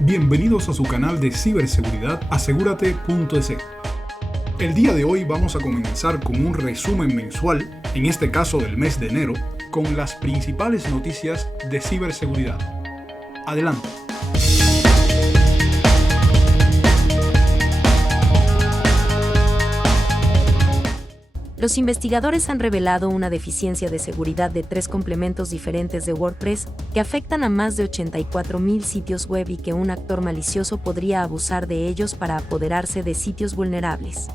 Bienvenidos a su canal de ciberseguridad asegúrate.es. El día de hoy vamos a comenzar con un resumen mensual, en este caso del mes de enero, con las principales noticias de ciberseguridad. Adelante. Los investigadores han revelado una deficiencia de seguridad de 3 complementos diferentes de WordPress que afectan a más de 84.000 sitios web y que un actor malicioso podría abusar de ellos para apoderarse de sitios vulnerables.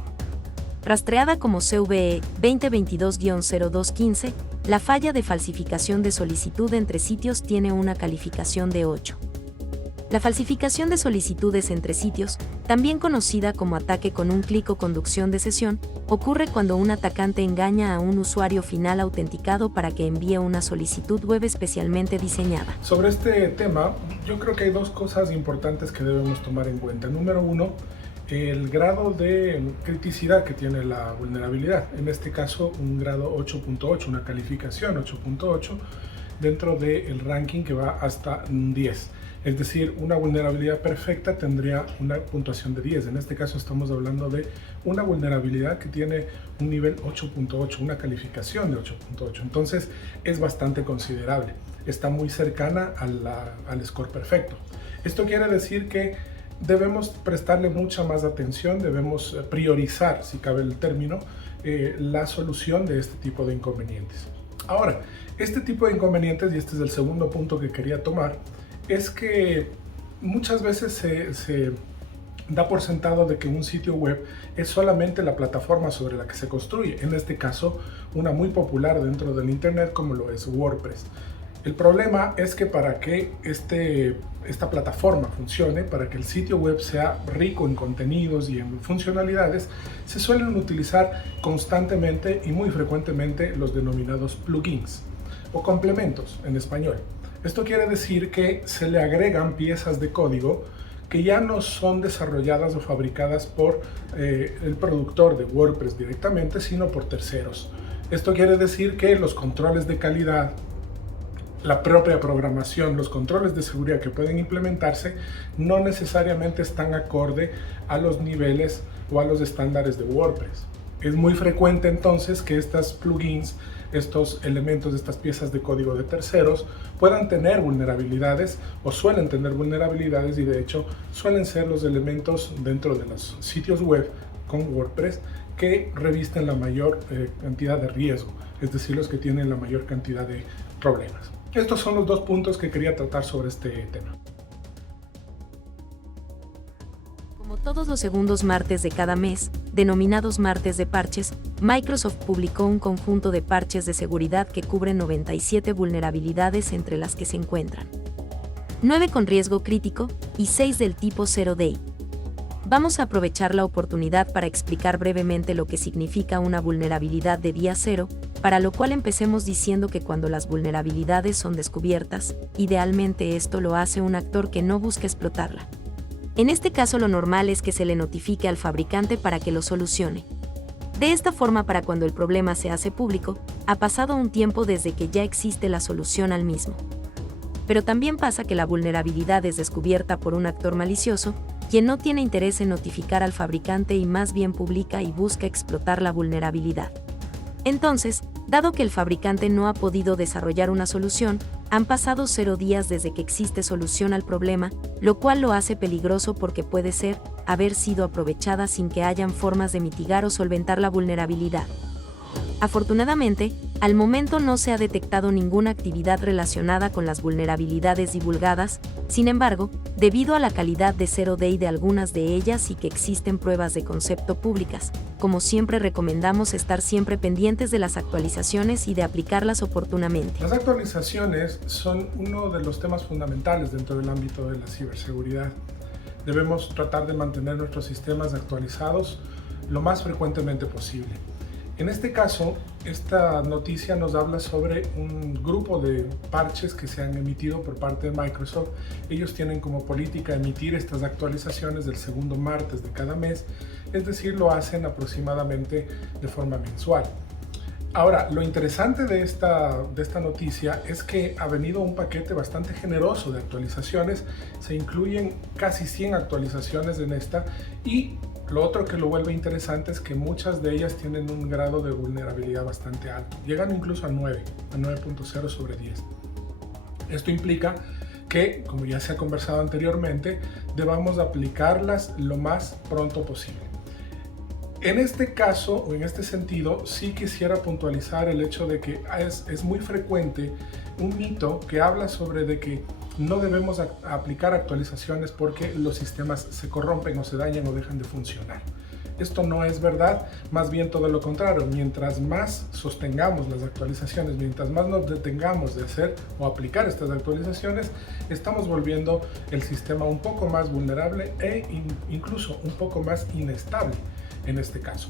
Rastreada como CVE 2022-0215, la falla de falsificación de solicitud entre sitios tiene una calificación de 8. La falsificación de solicitudes entre sitios, también conocida como ataque con un clic o conducción de sesión, ocurre cuando un atacante engaña a un usuario final autenticado para que envíe una solicitud web especialmente diseñada. Sobre este tema, yo creo que hay dos cosas importantes que debemos tomar en cuenta. Número uno, el grado de criticidad que tiene la vulnerabilidad. En este caso, un grado 8.8, una calificación 8.8, dentro del ranking que va hasta 10. Es decir, una vulnerabilidad perfecta tendría una puntuación de 10. En este caso estamos hablando de una vulnerabilidad que tiene un nivel 8.8, una calificación de 8.8. Entonces es bastante considerable. Está muy cercana al score perfecto. Esto quiere decir que debemos prestarle mucha más atención, debemos priorizar, si cabe el término, la solución de este tipo de inconvenientes. Ahora, este tipo de inconvenientes, y este es el segundo punto que quería tomar, es que muchas veces se da por sentado de que un sitio web es solamente la plataforma sobre la que se construye, en este caso una muy popular dentro del internet como lo es WordPress. El problema es que para que esta plataforma funcione, para que el sitio web sea rico en contenidos y en funcionalidades, se suelen utilizar constantemente y muy frecuentemente los denominados plugins o complementos en español. Esto quiere decir que se le agregan piezas de código que ya no son desarrolladas o fabricadas por el productor de WordPress directamente, sino por terceros. Esto quiere decir que los controles de calidad, la propia programación, los controles de seguridad que pueden implementarse no necesariamente están acorde a los niveles o a los estándares de WordPress. Es muy frecuente entonces que estos plugins, estos elementos, estas piezas de código de terceros puedan tener vulnerabilidades o suelen tener vulnerabilidades, y de hecho suelen ser los elementos dentro de los sitios web con WordPress que revisten la mayor cantidad de riesgo, es decir, los que tienen la mayor cantidad de problemas. Estos son los dos puntos que quería tratar sobre este tema. Como todos los segundos martes de cada mes, denominados martes de parches, Microsoft publicó un conjunto de parches de seguridad que cubren 97 vulnerabilidades, entre las que se encuentran 9 con riesgo crítico y 6 del tipo Zero Day. Vamos a aprovechar la oportunidad para explicar brevemente lo que significa una vulnerabilidad de día cero, para lo cual empecemos diciendo que cuando las vulnerabilidades son descubiertas, idealmente esto lo hace un actor que no busca explotarla. En este caso lo normal es que se le notifique al fabricante para que lo solucione. De esta forma, para cuando el problema se hace público, ha pasado un tiempo desde que ya existe la solución al mismo. Pero también pasa que la vulnerabilidad es descubierta por un actor malicioso, quien no tiene interés en notificar al fabricante y más bien publica y busca explotar la vulnerabilidad. Entonces, dado que el fabricante no ha podido desarrollar una solución, han pasado 0 días desde que existe solución al problema, lo cual lo hace peligroso porque puede haber sido aprovechada sin que hayan formas de mitigar o solventar la vulnerabilidad. Afortunadamente, al momento no se ha detectado ninguna actividad relacionada con las vulnerabilidades divulgadas. Sin embargo, debido a la calidad de Zero Day de algunas de ellas y que existen pruebas de concepto públicas, como siempre recomendamos estar siempre pendientes de las actualizaciones y de aplicarlas oportunamente. Las actualizaciones son uno de los temas fundamentales dentro del ámbito de la ciberseguridad. Debemos tratar de mantener nuestros sistemas actualizados lo más frecuentemente posible. En este caso, esta noticia nos habla sobre un grupo de parches que se han emitido por parte de Microsoft. Ellos tienen como política emitir estas actualizaciones del segundo martes de cada mes, es decir, lo hacen aproximadamente de forma mensual. Ahora, lo interesante de esta noticia es que ha venido un paquete bastante generoso de actualizaciones. Se incluyen casi 100 actualizaciones en esta, y lo otro que lo vuelve interesante es que muchas de ellas tienen un grado de vulnerabilidad bastante alto, llegando incluso a 9.0 sobre 10. Esto implica que, como ya se ha conversado anteriormente, debamos aplicarlas lo más pronto posible. En este caso, o en este sentido, sí quisiera puntualizar el hecho de que es muy frecuente un mito que habla sobre de que no debemos aplicar actualizaciones porque los sistemas se corrompen o se dañan o dejan de funcionar. Esto no es verdad, más bien todo lo contrario. Mientras más sostengamos las actualizaciones, mientras más nos detengamos de hacer o aplicar estas actualizaciones, estamos volviendo el sistema un poco más vulnerable e incluso un poco más inestable en este caso.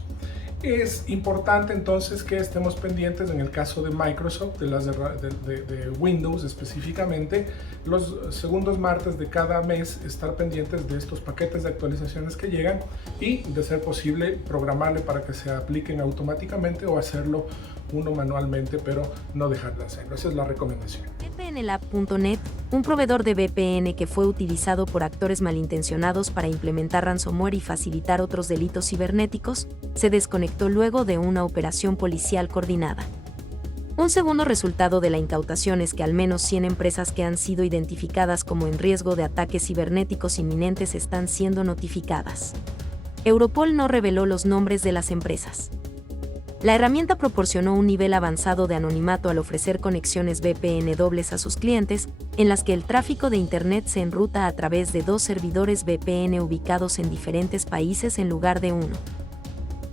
Es importante entonces que estemos pendientes, en el caso de Microsoft, de Windows específicamente, los segundos martes de cada mes, estar pendientes de estos paquetes de actualizaciones que llegan y, de ser posible, programarle para que se apliquen automáticamente o hacerlo uno manualmente, pero no dejar de hacerlo. Esa es la recomendación. VPNlab.net, un proveedor de VPN que fue utilizado por actores malintencionados para implementar ransomware y facilitar otros delitos cibernéticos, se desconectó luego de una operación policial coordinada. Un segundo resultado de la incautación es que al menos 100 empresas que han sido identificadas como en riesgo de ataques cibernéticos inminentes están siendo notificadas. Europol no reveló los nombres de las empresas. La herramienta proporcionó un nivel avanzado de anonimato al ofrecer conexiones VPN dobles a sus clientes, en las que el tráfico de Internet se enruta a través de 2 servidores VPN ubicados en diferentes países en lugar de uno.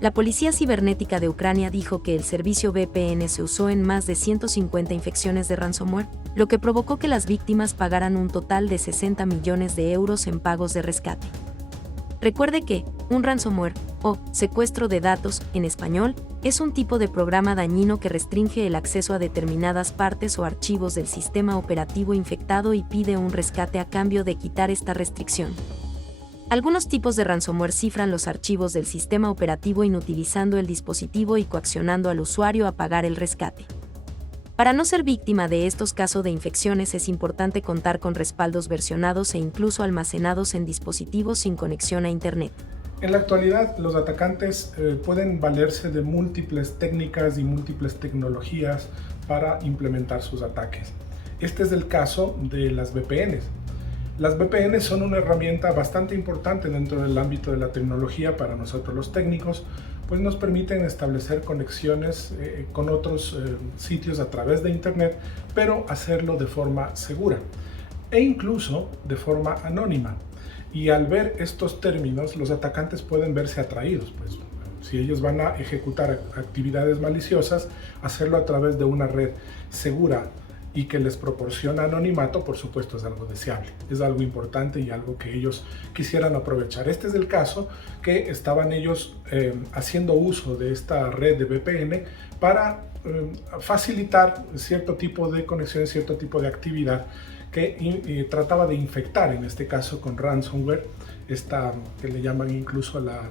La Policía Cibernética de Ucrania dijo que el servicio VPN se usó en más de 150 infecciones de ransomware, lo que provocó que las víctimas pagaran un total de 60 millones de euros en pagos de rescate. Recuerde que un ransomware, o secuestro de datos, en español, es un tipo de programa dañino que restringe el acceso a determinadas partes o archivos del sistema operativo infectado y pide un rescate a cambio de quitar esta restricción. Algunos tipos de ransomware cifran los archivos del sistema operativo inutilizando el dispositivo y coaccionando al usuario a pagar el rescate. Para no ser víctima de estos casos de infecciones es importante contar con respaldos versionados e incluso almacenados en dispositivos sin conexión a Internet. En la actualidad, los atacantes pueden valerse de múltiples técnicas y múltiples tecnologías para implementar sus ataques. Este es el caso de las VPNs. Las VPN son una herramienta bastante importante dentro del ámbito de la tecnología para nosotros los técnicos, pues nos permiten establecer conexiones con otros sitios a través de Internet, pero hacerlo de forma segura e incluso de forma anónima. Y al ver estos términos, los atacantes pueden verse atraídos, pues si ellos van a ejecutar actividades maliciosas, hacerlo a través de una red segura y que les proporciona anonimato, por supuesto es algo deseable, es algo importante y algo que ellos quisieran aprovechar. Este es el caso que estaban ellos haciendo uso de esta red de VPN para facilitar cierto tipo de conexión, cierto tipo de actividad que trataba de infectar, en este caso con ransomware, esta que le llaman incluso la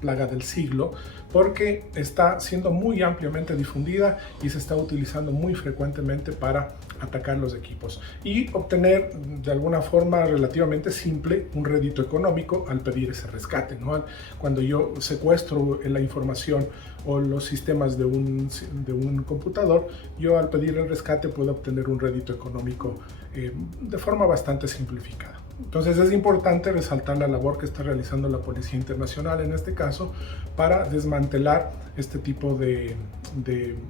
plaga del siglo, porque está siendo muy ampliamente difundida y se está utilizando muy frecuentemente para atacar los equipos y obtener de alguna forma relativamente simple un rédito económico al pedir ese rescate, ¿no? Cuando yo secuestro la información o los sistemas de un computador, yo al pedir el rescate puedo obtener un rédito económico de forma bastante simplificada. Entonces es importante resaltar la labor que está realizando la Policía Internacional en este caso para desmantelar este tipo de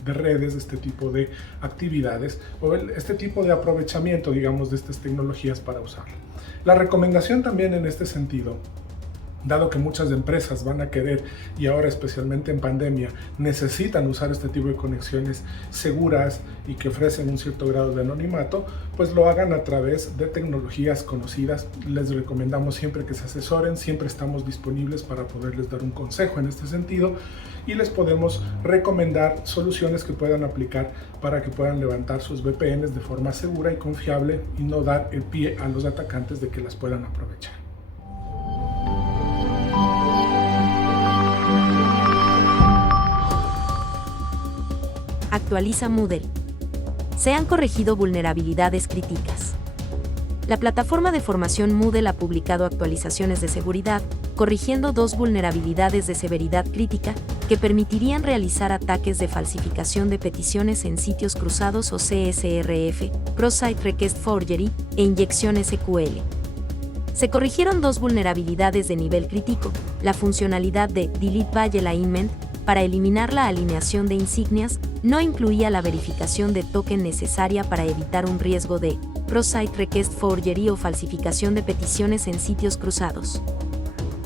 redes, este tipo de actividades o este tipo de aprovechamiento, digamos, de estas tecnologías para usarlo. La recomendación también en este sentido, dado que muchas empresas van a querer, y ahora especialmente en pandemia, necesitan usar este tipo de conexiones seguras y que ofrecen un cierto grado de anonimato, pues lo hagan a través de tecnologías conocidas. Les recomendamos siempre que se asesoren, siempre estamos disponibles para poderles dar un consejo en este sentido y les podemos recomendar soluciones que puedan aplicar para que puedan levantar sus VPNs de forma segura y confiable y no dar el pie a los atacantes de que las puedan aprovechar. Actualiza Moodle. Se han corregido vulnerabilidades críticas. La plataforma de formación Moodle ha publicado actualizaciones de seguridad, corrigiendo 2 vulnerabilidades de severidad crítica que permitirían realizar ataques de falsificación de peticiones en sitios cruzados o CSRF, Cross-Site Request Forgery e inyección SQL. Se corrigieron 2 vulnerabilidades de nivel crítico, la funcionalidad de Delete by Alignment, para eliminar la alineación de insignias, no incluía la verificación de token necesaria para evitar un riesgo de Cross-Site Request Forgery o falsificación de peticiones en sitios cruzados.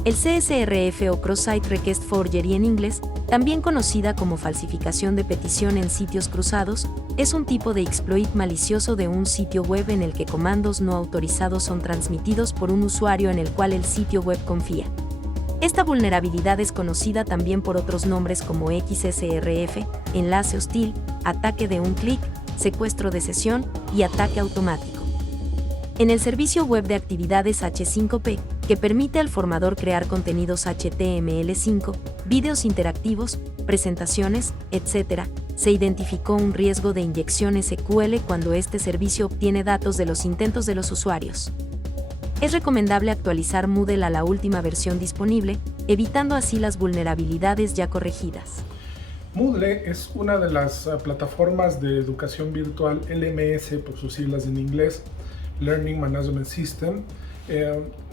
El CSRF o Cross-Site Request Forgery en inglés, también conocida como falsificación de petición en sitios cruzados, es un tipo de exploit malicioso de un sitio web en el que comandos no autorizados son transmitidos por un usuario en el cual el sitio web confía. Esta vulnerabilidad es conocida también por otros nombres como XSRF, enlace hostil, ataque de un clic, secuestro de sesión y ataque automático. En el servicio web de actividades H5P, que permite al formador crear contenidos HTML5, vídeos interactivos, presentaciones, etc., se identificó un riesgo de inyección SQL cuando este servicio obtiene datos de los intentos de los usuarios. Es recomendable actualizar Moodle a la última versión disponible, evitando así las vulnerabilidades ya corregidas. Moodle es una de las plataformas de educación virtual LMS, por sus siglas en inglés, Learning Management System,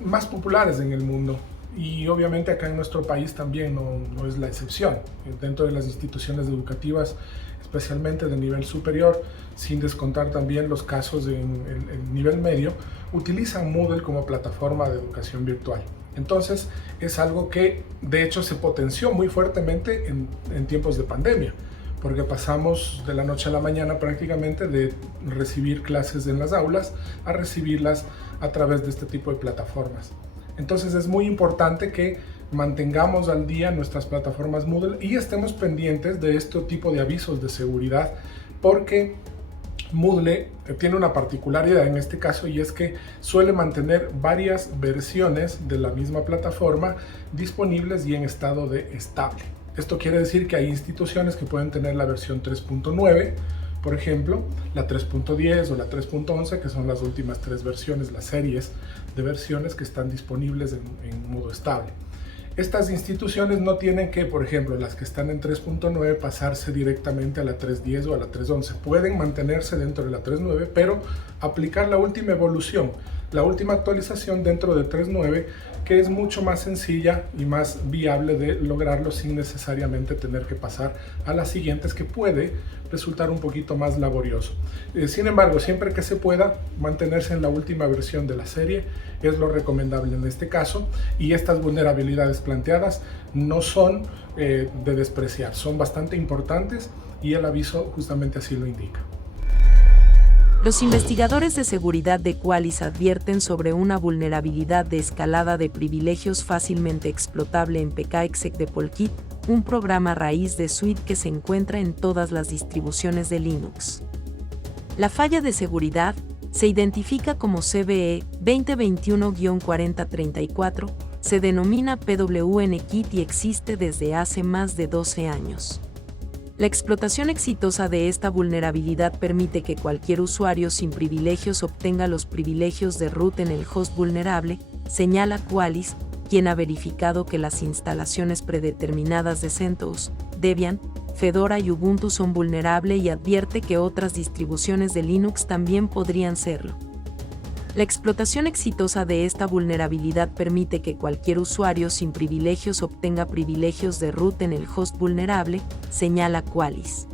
más populares en el mundo. Y obviamente acá en nuestro país también no es la excepción. Dentro de las instituciones educativas, especialmente de nivel superior, sin descontar también los casos en el nivel medio, utilizan Moodle como plataforma de educación virtual. Entonces es algo que de hecho se potenció muy fuertemente en tiempos de pandemia, porque pasamos de la noche a la mañana prácticamente de recibir clases en las aulas a recibirlas a través de este tipo de plataformas. Entonces es muy importante que mantengamos al día nuestras plataformas Moodle y estemos pendientes de este tipo de avisos de seguridad, porque Moodle tiene una particularidad en este caso, y es que suele mantener varias versiones de la misma plataforma disponibles y en estado de estable. Esto quiere decir que hay instituciones que pueden tener la versión 3.9, por ejemplo, la 3.10 o la 3.11, que son las últimas 3 versiones, las series de versiones que están disponibles en modo estable. Estas instituciones no tienen que, por ejemplo, las que están en 3.9 pasarse directamente a la 3.10 o a la 3.11. Pueden mantenerse dentro de la 3.9, pero aplicar la última evolución, la última actualización dentro de 3.9, que es mucho más sencilla y más viable de lograrlo sin necesariamente tener que pasar a las siguientes, que puede resultar un poquito más laborioso. Sin embargo, siempre que se pueda mantenerse en la última versión de la serie es lo recomendable en este caso, y estas vulnerabilidades planteadas no son de despreciar, son bastante importantes y el aviso justamente así lo indica. Los investigadores de seguridad de Qualys advierten sobre una vulnerabilidad de escalada de privilegios fácilmente explotable en pkexec de Polkit, un programa raíz de suite que se encuentra en todas las distribuciones de Linux. La falla de seguridad se identifica como CVE 2021-4034, se denomina PWNKit y existe desde hace más de 12 años. La explotación exitosa de esta vulnerabilidad permite que cualquier usuario sin privilegios obtenga los privilegios de root en el host vulnerable, señala Qualys, quien ha verificado que las instalaciones predeterminadas de CentOS, Debian, Fedora y Ubuntu son vulnerables, y advierte que otras distribuciones de Linux también podrían serlo. La explotación exitosa de esta vulnerabilidad permite que cualquier usuario sin privilegios obtenga privilegios de root en el host vulnerable, señala Qualys.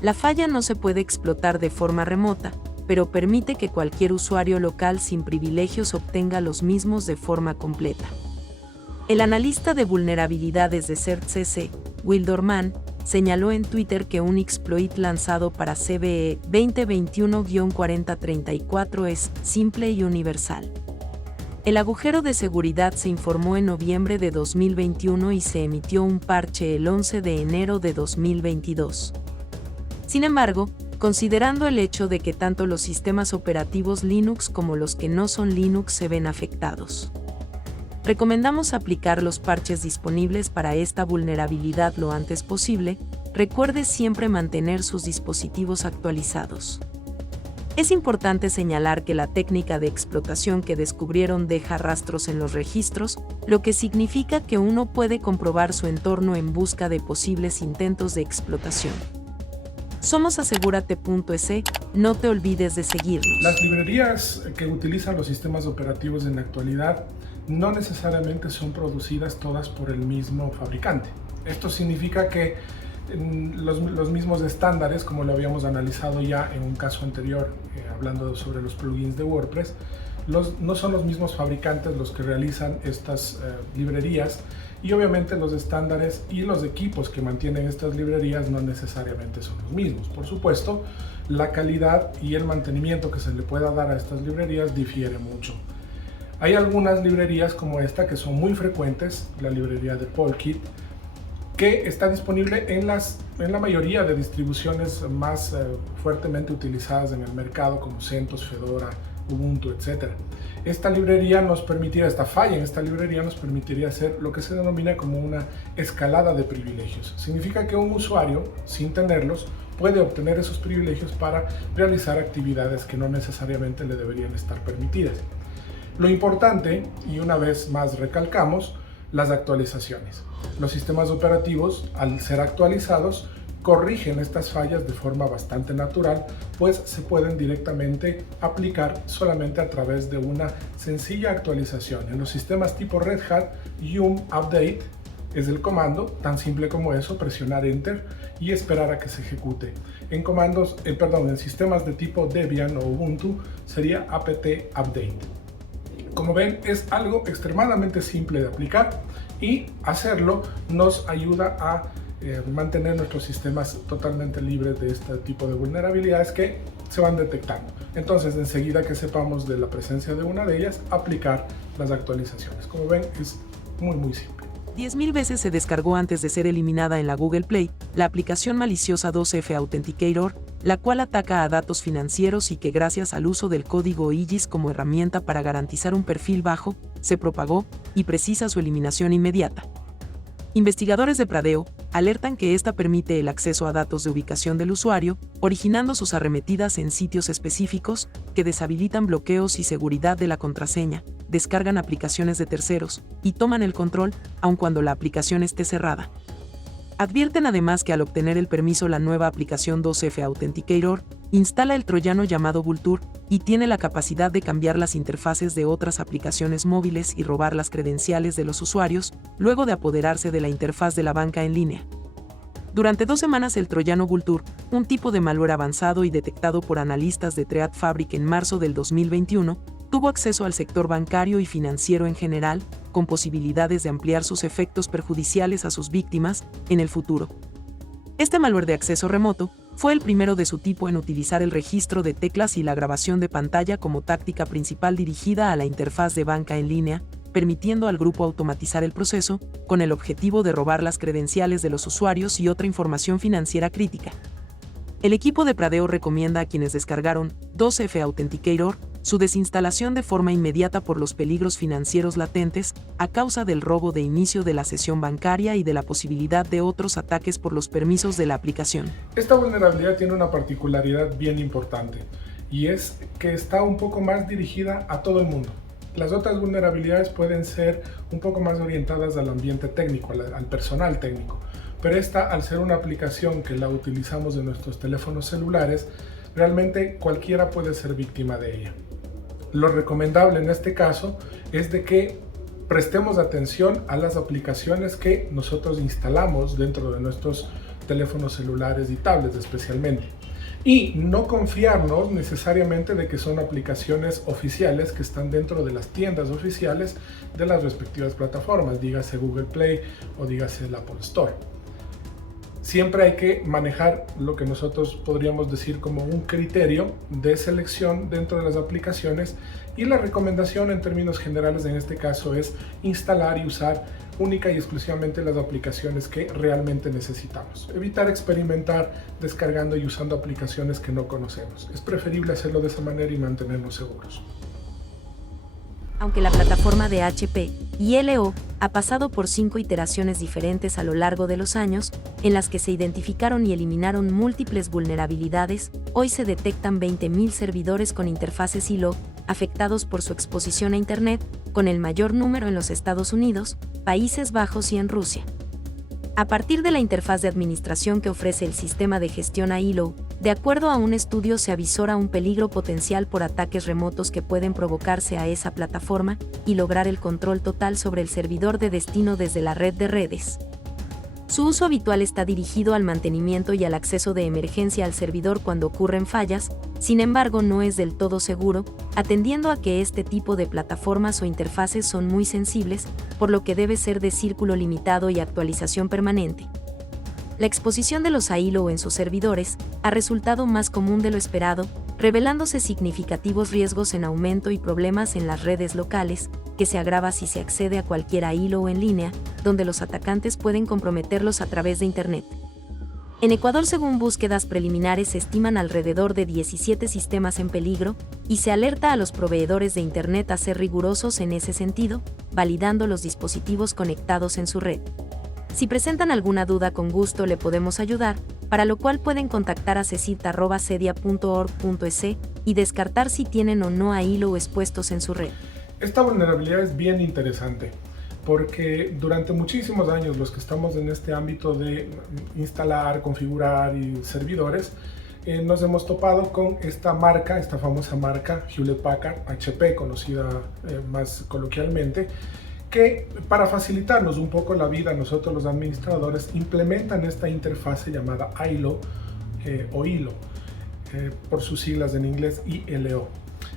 La falla no se puede explotar de forma remota, pero permite que cualquier usuario local sin privilegios obtenga los mismos de forma completa. El analista de vulnerabilidades de CertCC, Will Dorman, señaló en Twitter que un exploit lanzado para CVE 2021-4034 es simple y universal. El agujero de seguridad se informó en noviembre de 2021 y se emitió un parche el 11 de enero de 2022. Sin embargo, considerando el hecho de que tanto los sistemas operativos Linux como los que no son Linux se ven afectados, recomendamos aplicar los parches disponibles para esta vulnerabilidad lo antes posible, recuerde siempre mantener sus dispositivos actualizados. Es importante señalar que la técnica de explotación que descubrieron deja rastros en los registros, lo que significa que uno puede comprobar su entorno en busca de posibles intentos de explotación. Somos Asegúrate.es, no te olvides de seguirnos. Las librerías que utilizan los sistemas operativos en la actualidad no necesariamente son producidas todas por el mismo fabricante. Esto significa que los mismos estándares, como lo habíamos analizado ya en un caso anterior, hablando sobre los plugins de WordPress, no son los mismos fabricantes los que realizan estas librerías, y obviamente los estándares y los equipos que mantienen estas librerías no necesariamente son los mismos. Por supuesto, la calidad y el mantenimiento que se le pueda dar a estas librerías difiere mucho. Hay algunas librerías como esta que son muy frecuentes, la librería de Polkit, que está disponible en la mayoría de distribuciones más fuertemente utilizadas en el mercado, como CentOS, Fedora, Ubuntu, etc. Esta falla en esta librería nos permitiría hacer lo que se denomina como una escalada de privilegios. Significa que un usuario, sin tenerlos, puede obtener esos privilegios para realizar actividades que no necesariamente le deberían estar permitidas. Lo importante, y una vez más recalcamos, las actualizaciones. Los sistemas operativos, al ser actualizados, corrigen estas fallas de forma bastante natural, pues se pueden directamente aplicar solamente a través de una sencilla actualización. En los sistemas tipo Red Hat, yum update es el comando, tan simple como eso, presionar Enter y esperar a que se ejecute. En sistemas de tipo Debian o Ubuntu sería apt update. Como ven, es algo extremadamente simple de aplicar, y hacerlo nos ayuda a mantener nuestros sistemas totalmente libres de este tipo de vulnerabilidades que se van detectando. Entonces, enseguida que sepamos de la presencia de una de ellas, aplicar las actualizaciones. Como ven, es muy simple. 10.000 veces se descargó antes de ser eliminada en la Google Play la aplicación maliciosa 2FA Authenticator, la cual ataca a datos financieros y que, gracias al uso del código IGIS como herramienta para garantizar un perfil bajo, se propagó y precisa su eliminación inmediata. Investigadores de Pradeo alertan que esta permite el acceso a datos de ubicación del usuario, originando sus arremetidas en sitios específicos que deshabilitan bloqueos y seguridad de la contraseña, descargan aplicaciones de terceros y toman el control, aun cuando la aplicación esté cerrada. Advierten además que al obtener el permiso, la nueva aplicación 2FA Authenticator instala el troyano llamado Vultr y tiene la capacidad de cambiar las interfaces de otras aplicaciones móviles y robar las credenciales de los usuarios, luego de apoderarse de la interfaz de la banca en línea. Durante 2 semanas, el troyano Vultr, un tipo de malware avanzado y detectado por analistas de ThreatFabric en marzo del 2021, tuvo acceso al sector bancario y financiero en general, con posibilidades de ampliar sus efectos perjudiciales a sus víctimas en el futuro. Este malware de acceso remoto fue el primero de su tipo en utilizar el registro de teclas y la grabación de pantalla como táctica principal dirigida a la interfaz de banca en línea, permitiendo al grupo automatizar el proceso, con el objetivo de robar las credenciales de los usuarios y otra información financiera crítica. El equipo de Pradeo recomienda a quienes descargaron 2FA Authenticator su desinstalación de forma inmediata por los peligros financieros latentes a causa del robo de inicio de la sesión bancaria y de la posibilidad de otros ataques por los permisos de la aplicación. Esta vulnerabilidad tiene una particularidad bien importante, y es que está un poco más dirigida a todo el mundo. Las otras vulnerabilidades pueden ser un poco más orientadas al ambiente técnico, al personal técnico, pero esta, al ser una aplicación que la utilizamos en nuestros teléfonos celulares, realmente cualquiera puede ser víctima de ella. Lo recomendable en este caso es de que prestemos atención a las aplicaciones que nosotros instalamos dentro de nuestros teléfonos celulares y tablets especialmente. Y no confiarnos necesariamente de que son aplicaciones oficiales que están dentro de las tiendas oficiales de las respectivas plataformas, dígase Google Play o dígase el Apple Store. Siempre hay que manejar lo que nosotros podríamos decir como un criterio de selección dentro de las aplicaciones, y la recomendación en términos generales en este caso es instalar y usar única y exclusivamente las aplicaciones que realmente necesitamos. Evitar experimentar descargando y usando aplicaciones que no conocemos. Es preferible hacerlo de esa manera y mantenernos seguros. Aunque la plataforma de HP y LO ha pasado por 5 iteraciones diferentes a lo largo de los años, en las que se identificaron y eliminaron múltiples vulnerabilidades, hoy se detectan 20.000 servidores con interfaces ILO afectados por su exposición a Internet, con el mayor número en los Estados Unidos, Países Bajos y en Rusia. A partir de la interfaz de administración que ofrece el sistema de gestión ILO, de acuerdo a un estudio se avisora un peligro potencial por ataques remotos que pueden provocarse a esa plataforma y lograr el control total sobre el servidor de destino desde la red de redes. Su uso habitual está dirigido al mantenimiento y al acceso de emergencia al servidor cuando ocurren fallas, sin embargo no es del todo seguro, atendiendo a que este tipo de plataformas o interfaces son muy sensibles, por lo que debe ser de círculo limitado y actualización permanente. La exposición de los ILO en sus servidores ha resultado más común de lo esperado, revelándose significativos riesgos en aumento y problemas en las redes locales, que se agrava si se accede a cualquier ILO en línea, donde los atacantes pueden comprometerlos a través de Internet. En Ecuador, según búsquedas preliminares, se estiman alrededor de 17 sistemas en peligro, y se alerta a los proveedores de Internet a ser rigurosos en ese sentido, validando los dispositivos conectados en su red. Si presentan alguna duda, con gusto le podemos ayudar, para lo cual pueden contactar a cecit@cedia.org.es y descartar si tienen o no ILO expuestos en su red. Esta vulnerabilidad es bien interesante porque durante muchísimos años los que estamos en este ámbito de instalar, configurar y servidores, nos hemos topado con esta marca, esta famosa marca Hewlett Packard, HP, conocida más coloquialmente, que para facilitarnos un poco la vida, nosotros los administradores implementan esta interfase llamada ILO o ILO, por sus siglas en inglés ILO.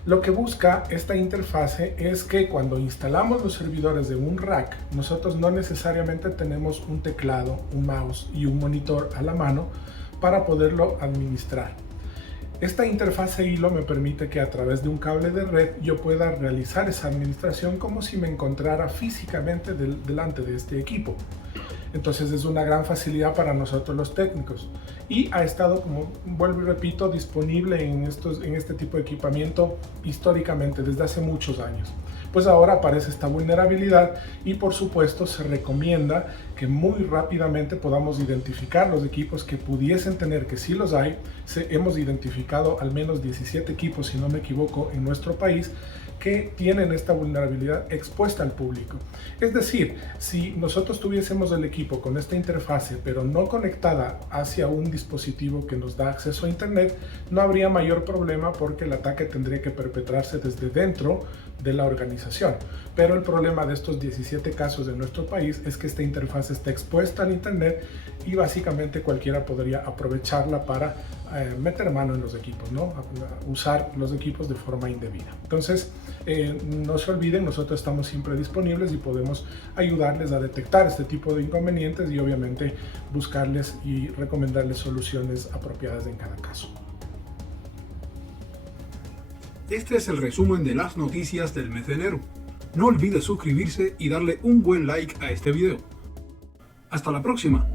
Lo que busca esta interfase es que cuando instalamos los servidores de un rack, nosotros no necesariamente tenemos un teclado, un mouse y un monitor a la mano para poderlo administrar. Esta interfase ILO me permite que a través de un cable de red yo pueda realizar esa administración como si me encontrara físicamente delante de este equipo. Entonces es una gran facilidad para nosotros los técnicos y ha estado, como vuelvo y repito, disponible en este tipo de equipamiento históricamente desde hace muchos años. Pues ahora aparece esta vulnerabilidad y por supuesto se recomienda que muy rápidamente podamos identificar los equipos que pudiesen tener, que sí los hay. Hemos identificado al menos 17 equipos, si no me equivoco, en nuestro país que tienen esta vulnerabilidad expuesta al público. Es decir, si nosotros tuviésemos el equipo con esta interfase pero no conectada hacia un dispositivo que nos da acceso a Internet, no habría mayor problema porque el ataque tendría que perpetrarse desde dentro de la organización. Pero el problema de estos 17 casos de nuestro país es que esta interfaz está expuesta al Internet y básicamente cualquiera podría aprovecharla para meter mano en los equipos, ¿no? Usar los equipos de forma indebida. Entonces, no se olviden, nosotros estamos siempre disponibles y podemos ayudarles a detectar este tipo de inconvenientes y obviamente buscarles y recomendarles soluciones apropiadas en cada caso. Este es el resumen de las noticias del mes de enero. No olvides suscribirse y darle un buen like a este video. Hasta la próxima.